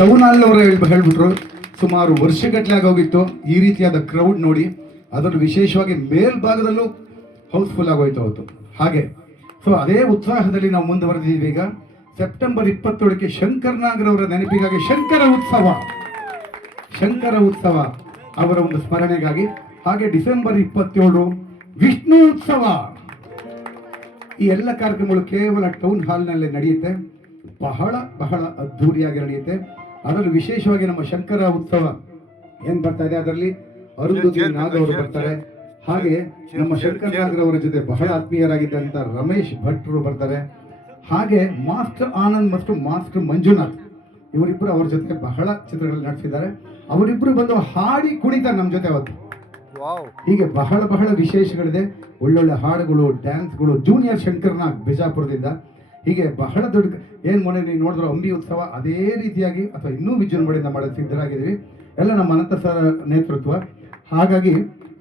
Town hall ಅವರು ಹೇಳ್ಬಿಟ್ರು ಸುಮಾರು ವರ್ಷಗಟ್ಟಲೆ ಆಗೋಗಿತ್ತು ಈ ರೀತಿಯಾದ ಕ್ರೌಡ್ ನೋಡಿ. ಅದನ್ನು ವಿಶೇಷವಾಗಿ ಮೇಲ್ಭಾಗದಲ್ಲೂ ಹೌಸ್ಫುಲ್ ಆಗೋಯ್ತು ಅವತ್ತು. ಹಾಗೆ ಸೊ ಅದೇ ಉತ್ಸಾಹದಲ್ಲಿ ನಾವು ಮುಂದುವರೆದಿದ್ದೀವಿ. ಈಗ ಸೆಪ್ಟೆಂಬರ್ 27ಕ್ಕೆ ಶಂಕರ್ನಾಗ್ರವರ ನೆನಪಿಗಾಗಿ ಶಂಕರ ಉತ್ಸವ ಅವರ ಒಂದು ಸ್ಮರಣೆಗಾಗಿ, ಹಾಗೆ ಡಿಸೆಂಬರ್ 27 ವಿಷ್ಣು ಉತ್ಸವ. ಈ ಎಲ್ಲ ಕಾರ್ಯಕ್ರಮಗಳು ಕೇವಲ ಟೌನ್ ಹಾಲ್ನಲ್ಲಿ ನಡೆಯುತ್ತೆ. ಬಹಳ ಬಹಳ ಅದ್ಧೂರಿಯಾಗಿ ನಡೆಯುತ್ತೆ. ಅದರಲ್ಲಿ ವಿಶೇಷವಾಗಿ ನಮ್ಮ ಶಂಕರ ಉತ್ಸವ ಏನ್ ಬರ್ತಾ ಇದೆ, ಅದರಲ್ಲಿ ಅರುಂಧತಿ ನಾಗ್ ಅವರು ಬರ್ತಾರೆ. ಹಾಗೆ ನಮ್ಮ ಶಂಕರ್ ನಾಗ್ ಅವರ ಜೊತೆ ಬಹಳ ಆತ್ಮೀಯರಾಗಿದ್ದಂತ ರಮೇಶ್ ಭಟ್ರು ಬರ್ತಾರೆ. ಹಾಗೆ ಮಾಸ್ಟರ್ ಆನಂದ್ ಮತ್ತು ಮಾಸ್ಟರ್ ಮಂಜುನಾಥ್ ಇವರಿಬ್ಬರು ಅವ್ರ ಜೊತೆ ಬಹಳ ಚಿತ್ರಗಳು ನಡೆಸಿದ್ದಾರೆ. ಅವರಿಬ್ಬರು ಬಂದು ಹಾಡಿ ಕುಣಿತಾರೆ ನಮ್ಮ ಜೊತೆ ಅವತ್ತು. ಹೀಗೆ ಬಹಳ ಬಹಳ ವಿಶೇಷಗಳಿದೆ. ಒಳ್ಳೊಳ್ಳೆ ಹಾಡುಗಳು, ಡ್ಯಾನ್ಸ್ಗಳು. ಜೂನಿಯರ್ ಶಂಕರ್ನಾಗ್ ಬಿಜಾಪುರದಿಂದ. ಹೀಗೆ ಬಹಳ ದೊಡ್ಡ ಏನ್ ಮೊನ್ನೆ ನೀವು ನೋಡಿದ್ರು ಅಂಬಿ ಉತ್ಸವ, ಅದೇ ರೀತಿಯಾಗಿ ಅಥವಾ ಇನ್ನೂ ವಿಜೃಂಭಣೆಯಿಂದ ಮಾಡೋದು ಸಿದ್ಧರಾಗಿದ್ದೀವಿ. ಎಲ್ಲ ನಮ್ಮ ಅನಂತ ಸರ್ ನೇತೃತ್ವ. ಹಾಗಾಗಿ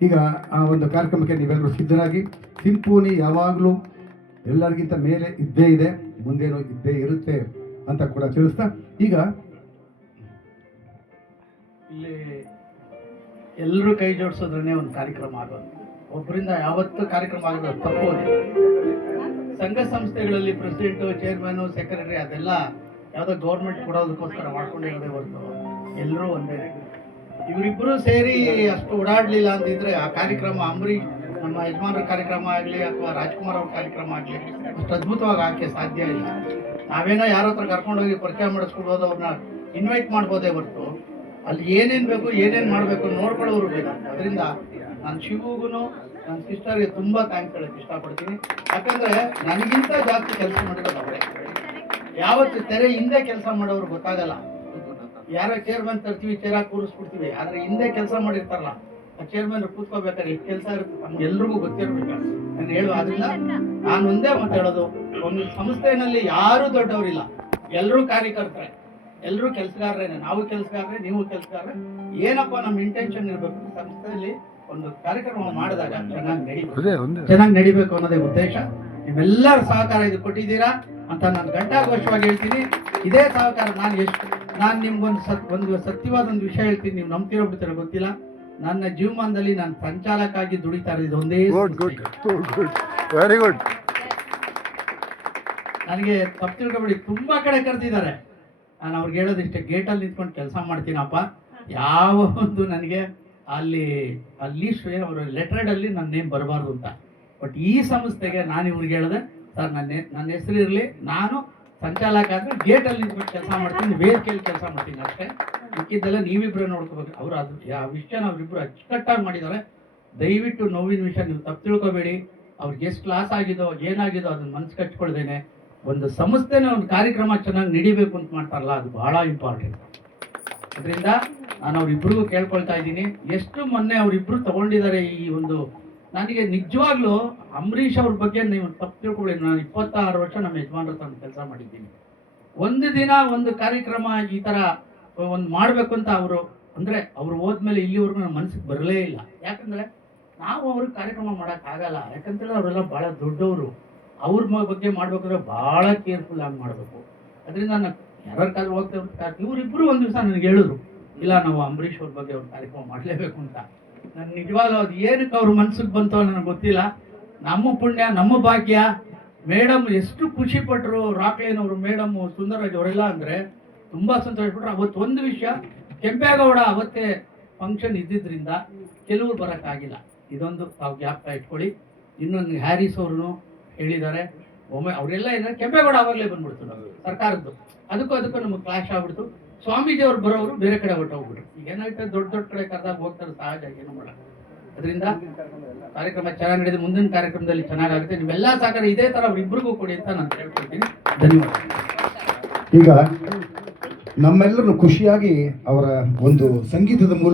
ಈಗ ಆ ಒಂದು ಕಾರ್ಯಕ್ರಮಕ್ಕೆ ನೀವೆಲ್ಲರೂ ಸಿದ್ಧರಾಗಿ. ಸಿಂಪೋನಿ ಯಾವಾಗಲೂ ಎಲ್ಲರಿಗಿಂತ ಮೇಲೆ ಇದ್ದೇ ಇದೆ, ಮುಂದೇನೂ ಇದ್ದೇ ಇರುತ್ತೆ ಅಂತ ಕೂಡ ತಿಳಿಸ್ತಾ, ಈಗ ಇಲ್ಲಿ ಎಲ್ಲರೂ ಕೈ ಜೋಡಿಸೋದ್ರೇ ಒಂದು ಕಾರ್ಯಕ್ರಮ ಆಗೋದು. ಒಬ್ಬರಿಂದ ಯಾವತ್ತೂ ಕಾರ್ಯಕ್ರಮ ಆಗೋದು ತಪ್ಪು. ಸಂಘ ಸಂಸ್ಥೆಗಳಲ್ಲಿ ಪ್ರೆಸಿಡೆಂಟು, ಚೇರ್ಮನ್, ಸೆಕ್ರೆಟರಿ ಅದೆಲ್ಲ ಯಾವುದೋ ಗೌರ್ಮೆಂಟ್ ಕೊಡೋದಕ್ಕೋಸ್ಕರ ಮಾಡ್ಕೊಂಡಿರೋದೇ ಹೊರತು ಎಲ್ಲರೂ ಒಂದೇ. ಇವರಿಬ್ಬರು ಸೇರಿ ಅಷ್ಟು ಓಡಾಡಲಿಲ್ಲ ಅಂತಿದ್ರೆ ಆ ಕಾರ್ಯಕ್ರಮ ಅಂಬರೀಷ್ ನಮ್ಮ ಯಜಮಾನರ ಕಾರ್ಯಕ್ರಮ ಆಗಲಿ ಅಥವಾ ರಾಜ್ಕುಮಾರ್ ಅವ್ರ ಕಾರ್ಯಕ್ರಮ ಆಗಲಿ ಅಷ್ಟು ಅದ್ಭುತವಾಗಿ ಹಾಕಿ ಸಾಧ್ಯ ಇಲ್ಲ. ನಾವೇನೋ ಯಾರ ಹತ್ರ ಕರ್ಕೊಂಡೋಗಿ ಪರಿಚಯ ಮಾಡಿಸ್ಕೊಡ್ಬೋದು, ಅವ್ರನ್ನ ಇನ್ವೈಟ್ ಮಾಡ್ಬೋದೇ ಹೊರತು ಅಲ್ಲಿ ಏನೇನು ಬೇಕು ಏನೇನು ಮಾಡಬೇಕು ನೋಡ್ಕೊಳ್ಳೋರು ಬೇಕು. ಅದರಿಂದ ನಾನು ಶಿವಗೂ ನನ್ನ ಸಿಸ್ಟರ್ಗೆ ತುಂಬ ಥ್ಯಾಂಕ್ಸ್ ಹೇಳಕ್ಕೆ ಇಷ್ಟಪಡ್ತೀನಿ. ಯಾಕಂದರೆ ನನಗಿಂತ ಜಾಸ್ತಿ ಕೆಲಸ ಮಾಡಿರೋದು ಅವರೇ. ಯಾವತ್ತು ತೆರೆ ಹಿಂದೆ ಕೆಲಸ ಮಾಡೋರು ಗೊತ್ತಾಗಲ್ಲ. ಯಾರೋ ಚೇರ್ಮನ್ ತರ್ತೀವಿ, ಚೇರಾಗಿ ಕೂರಿಸ್ಬಿಡ್ತೀವಿ, ಆದರೆ ಹಿಂದೆ ಕೆಲಸ ಮಾಡಿರ್ತಾರಲ್ಲ ಆ ಚೇರ್ಮನ್ ಕೂತ್ಕೋಬೇಕಾದ್ರೆ ಎಷ್ಟು ಕೆಲಸ ಇರುತ್ತೆ ನಮ್ಗೆಲ್ರಿಗೂ ಗೊತ್ತಿರ್ಬೇಕು. ನಾನು ಹೇಳು, ಅದರಿಂದ ನಾನು ಒಂದೇ ಮಾತಾಡೋದು, ಒಂದು ಸಂಸ್ಥೆಯಲ್ಲಿ ಯಾರೂ ದೊಡ್ಡವರಿಲ್ಲ, ಎಲ್ಲರೂ ಕಾರ್ಯಕರ್ತರೆ, ಎಲ್ಲರೂ ಕೆಲಸಗಾರರೇನೆ. ನಾವು ಕೆಲಸಗಾರರೇ, ನೀವು ಕೆಲಸಗಾರರೇ. ಏನಪ್ಪ ನಮ್ಮ ಇಂಟೆನ್ಷನ್ ಇರಬೇಕು, ಸಂಸ್ಥೆಯಲ್ಲಿ ಒಂದು ಕಾರ್ಯಕ್ರಮ ಮಾಡಿದಾಗ ಚೆನ್ನಾಗಿ ನಡಿಬೇಕು ಅನ್ನೋದೇ ಉದ್ದೇಶ. ನೀವೆಲ್ಲರ ಸಹಕಾರ ಇದು ಕೊಟ್ಟಿದ್ದೀರಾ ಅಂತ ನಾನು ಘಂಟಾಘೋಷವಾಗಿ ಹೇಳ್ತೀನಿ. ಇದೇ ಸಹಕಾರ ನಾನು ನಿಮ್ಗೊಂದು ಸತ್ಯವಾದ ಒಂದು ವಿಷಯ ಹೇಳ್ತೀನಿ, ನೀವು ನಂಬ್ತಿರೋ ಬಿಡ್ತೀರೋ ಗೊತ್ತಿಲ್ಲ. ನನ್ನ ಜೀವಮಾನದಲ್ಲಿ ನಾನು ಸಂಚಾಲಕಾಗಿ ದುಡಿತಾ ಇರೋದು ಒಂದೇ. Very good. ನನಗೆ ತಪ್ಪು ತಿಳ್ಕೊಬೇಡಿ, ತುಂಬಾ ಕಡೆ ಕರೆದಿದ್ದಾರೆ. ನಾನು ಅವ್ರಿಗೆ ಹೇಳೋದಿಷ್ಟೇ, ಗೇಟಲ್ಲಿ ನಿಂತ್ಕೊಂಡು ಕೆಲಸ ಮಾಡ್ತೀನಪ್ಪ, ಯಾವ ಒಂದು ನನಗೆ ಅಲ್ಲಿ ಅವರು ಲೆಟರ್ಡಲ್ಲಿ ನನ್ನ ನೇಮ್ ಬರಬಾರ್ದು ಅಂತ. ಬಟ್ ಈ ಸಂಸ್ಥೆಗೆ ನಾನು ಇವ್ರಿಗೆ ಹೇಳಿದೆ, ಸರ್ ನನ್ನ ಹೆಸರು ಇರಲಿ, ನಾನು ಸಂಚಾಲಕ ಆದರೆ ಗೇಟಲ್ಲಿ ನಿಂತ್ಕೊಂಡು ಕೆಲಸ ಮಾಡ್ತೀನಿ, ವೇದಿಕೆಯಲ್ಲಿ ಕೆಲಸ ಮಾಡ್ತೀನಿ ಅಷ್ಟೇ. ಮಿಕ್ಕಿದ್ದೆಲ್ಲ ನೀವಿಬ್ಬರೇ ನೋಡ್ಕೋಬೇಕು. ಅವರು ಅದು ಆ ವಿಷಯನ ಅವರಿಬ್ಬರು ಅಚ್ಚುಕಟ್ಟಾಗಿ ಮಾಡಿದ್ದಾರೆ. ದಯವಿಟ್ಟು ನೋವಿನ ವಿಷಯ ನೀವು ತಪ್ಪು ತಿಳ್ಕೊಬೇಡಿ. ಅವ್ರಿಗೆ ಎಷ್ಟು ಕ್ಲಾಸ್ ಆಗಿದೋ ಏನಾಗಿದೋ ಅದನ್ನ ಮನಸ್ಸು ಕಟ್ಕೊಳ್ದೇನೆ ಒಂದು ಸಂಸ್ಥೆನ ಒಂದು ಕಾರ್ಯಕ್ರಮ ಚೆನ್ನಾಗಿ ನಡಿಬೇಕು ಅಂತ ಮಾಡ್ತಾರಲ್ಲ, ಅದು ಬಹಳ ಇಂಪಾರ್ಟೆಂಟ್. ಅದರಿಂದ ನಾನು ಅವರಿಬ್ಬರಿಗೂ ಕೇಳ್ಕೊಳ್ತಾ ಇದ್ದೀನಿ. ಎಷ್ಟು ಮೊನ್ನೆ ಅವರಿಬ್ಬರು ತಗೊಂಡಿದ್ದಾರೆ ಈ ಒಂದು. ನನಗೆ ನಿಜವಾಗ್ಲೂ ಅಂಬರೀಷ್ ಅವ್ರ ಬಗ್ಗೆ ನೀವು ತಪ್ಪು ತಿಳ್ಕೊಬೇಡಿ. ನಾನು 26 ವರ್ಷ ನಮ್ಮ ಯಜಮಾನ್ರ ಹತ್ರ ಕೆಲಸ ಮಾಡಿದ್ದೀನಿ. ಒಂದು ದಿನ ಒಂದು ಕಾರ್ಯಕ್ರಮ ಈ ಥರ ಒಂದು ಮಾಡಬೇಕು ಅಂತ ಅವರು ಹೋದ್ಮೇಲೆ ಇಲ್ಲಿವರೆಗೂ ನನ್ನ ಮನಸ್ಸಿಗೆ ಬರಲೇ ಇಲ್ಲ. ಯಾಕಂದರೆ ನಾವು ಅವ್ರಿಗೆ ಕಾರ್ಯಕ್ರಮ ಮಾಡೋಕ್ಕಾಗಲ್ಲ. ಯಾಕಂತೇಳಿ ಅವರೆಲ್ಲ ಭಾಳ ದೊಡ್ಡವರು. ಅವ್ರ ಬಗ್ಗೆ ಮಾಡ್ಬೇಕಾದ್ರೆ ಭಾಳ ಕೇರ್ಫುಲ್ ಆಗಿ ಮಾಡಬೇಕು. ಅದರಿಂದ ನಾನು ಯಾರು ಕಾಲ ಹೋಗ್ತಾ ಇವರಿಬ್ಬರು ಒಂದು ದಿವಸ ನನಗೆ ಹೇಳಿದ್ರು, ಇಲ್ಲ ನಾವು ಅಂಬರೀಷ್ ಅವ್ರ ಬಗ್ಗೆ ಒಂದು ಕಾರ್ಯಕ್ರಮ ಮಾಡಲೇಬೇಕು ಅಂತ. ನಾನು ನಿಜವಾಗ್ಲೂ ಅದು ಏನಕ್ಕೆ ಅವ್ರ ಮನ್ಸಿಗೆ ಬಂತೋ ನನಗೆ ಗೊತ್ತಿಲ್ಲ. ನಮ್ಮ ಪುಣ್ಯ, ನಮ್ಮ ಭಾಗ್ಯ. ಮೇಡಮ್ ಎಷ್ಟು ಖುಷಿ ಪಟ್ಟರು, ರಾಕ್ಲೇನವರು, ಮೇಡಮ್ಮು, ಸುಂದರರಾಜ್ ಅವರೆಲ್ಲ ಅಂದರೆ ತುಂಬ ಸಂತೋಷಪಟ್ಟರು. ಅವತ್ತು ಒಂದು ವಿಷಯ, ಕೆಂಪೇಗೌಡ ಅವತ್ತೇ ಫಂಕ್ಷನ್ ಇದ್ದಿದ್ದರಿಂದ ಕೆಲವರು ಬರೋಕ್ಕಾಗಿಲ್ಲ. ಇದೊಂದು ತಾವು ಜ್ಞಾಪಕ ಇಟ್ಕೊಳ್ಳಿ. ಇನ್ನೊಂದು ಹ್ಯಾರಿಸ್ ಅವ್ರನ್ನು ಹೇಳಿದ್ದಾರೆ. ಒಮ್ಮೆ ಅವರೆಲ್ಲ ಏನಾದ್ರೆ ಕೆಂಪೇಗೌಡ ಆವಾಗಲೇ ಬಂದ್ಬಿಡ್ತು ಸರ್ಕಾರದ್ದು. ಅದಕ್ಕೂ ನಮಗೆ ಕ್ಲಾಶ್ ಆಗ್ಬಿಡ್ತು. ಸ್ವಾಮೀಜಿ ಅವ್ರು ಬರೋರು ಬೇರೆ ಕಡೆ ಹೊರಟೋಗ್ಬಿಟ್ರು. ಈಗ ಏನಾಯ್ತು, ದೊಡ್ಡ ಕಡೆ ಕರೆದಾಗ ಹೋಗ್ತಾರೆ, ಸಹಜ, ಏನು ಮಾಡಲ್ಲ. ಅದರಿಂದ ಕಾರ್ಯಕ್ರಮ ಚೆನ್ನಾಗಿ ನಡೆದು ಮುಂದಿನ ಕಾರ್ಯಕ್ರಮದಲ್ಲಿ ಚೆನ್ನಾಗಾಗುತ್ತೆ. ನಿಮ್ಮೆಲ್ಲ ಸಹಕಾರ ಇದೇ ಥರ ಅವ್ರಿಬ್ರಿಗೂ ಕೊಡಿ ಅಂತ ನಾನು ಕೇಳ್ಕೊಳ್ತೀನಿ. ಧನ್ಯವಾದ. ಈಗ ನಮ್ಮೆಲ್ಲರನ್ನು ಖುಷಿಯಾಗಿ ಅವರ ಒಂದು ಸಂಗೀತದ ಮೂಲಕ